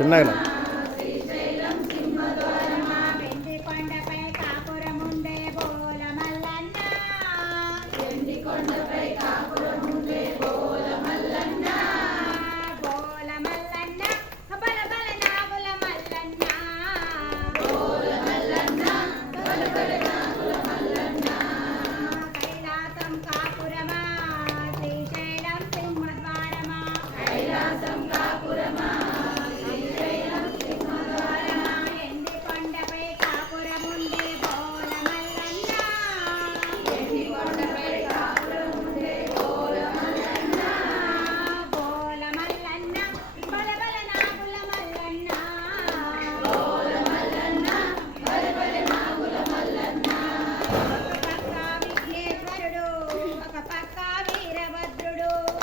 చిన్నగా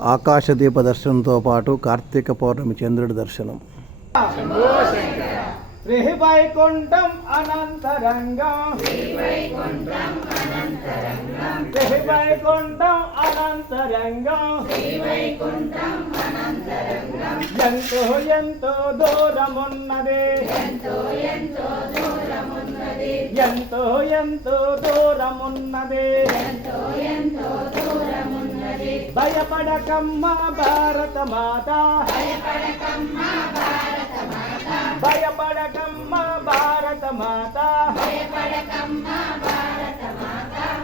ఆకాశదీప ఆకాశ దర్శనంతో పాటు కార్తీక పౌర్ణమి చంద్రుడి దర్శనం. శ్రీ వైకుంఠం అనంతరంగం. శ్రీ వైకుంఠం అనంతరంగం. ఎంతో ఎంతో దూరమున్నది. ఎంతో ఎంతో దూరమున్నది. భయపడకమ్మ భారత మాత భయపడకమ్మ భారత మాత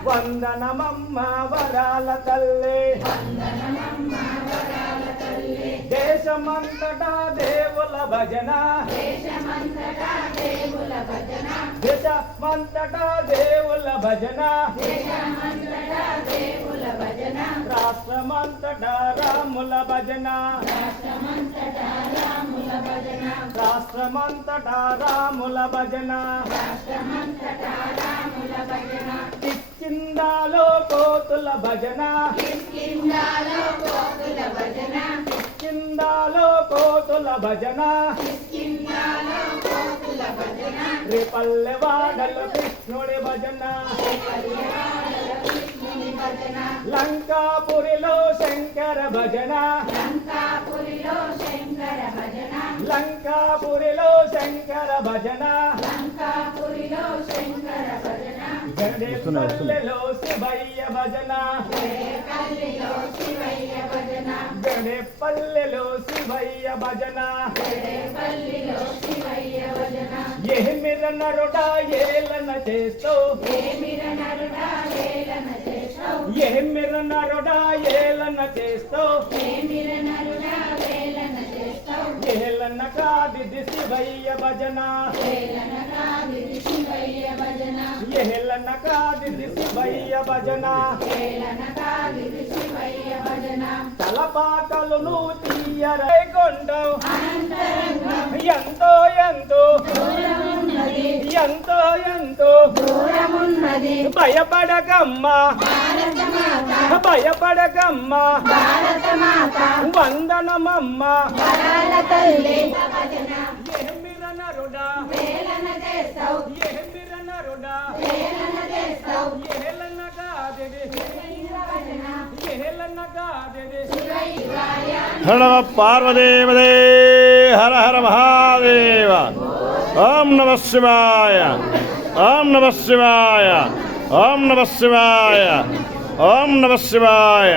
వందనమమ్మ వరాల తల్లి. దేశమంతటా దేవుల భజన. దేశమంతటా దేవుల భజన. రాష్ట్రమంతటా రాముల భజన. రాష్ట్రమంతటా రాముల భజన. కిష్కిందాలో కోతుల భజన. కిష్కిందాలో కోతుల భజన. రేపల్లె వాడలు కృష్ణుడి భజన. లంకాపురిలో శంకర భజన. లంకాపురిలో శంకర భజన. గడేపల్లెలో శివయ్య భజన. గడేపల్లెలో శివయ్య భజన. ఏమిర నరుడా ఏలన చేస్తూ ఏమిర నరుడా ఏలన చేస్తూ ఏలన కాదిది శివయ్య భజన. ఏలన కాదిది శివయ్య భజన. తలపాకలను తీయరై. కొండం ఎంతో ఎంతో. ఎంతో ఎంతో. దూరమున్నది భయపడకమ్మా. భారతమాత భయపడకమ్మా. భారతమాత వందనమమ్మ. నరుడా వేలన చేస్తావు. ఏమిర నరుడా వేలన చేస్తావు. ఏలన్న కాదిది ఏలన్న కాదిది హర నమ పార్వదేవదే హర హర మహాదేవ. ఓం నమ శివాయ. ఓం నమ శివాయ. ఓం నమ శివాయ. ఓం నమ శివాయ.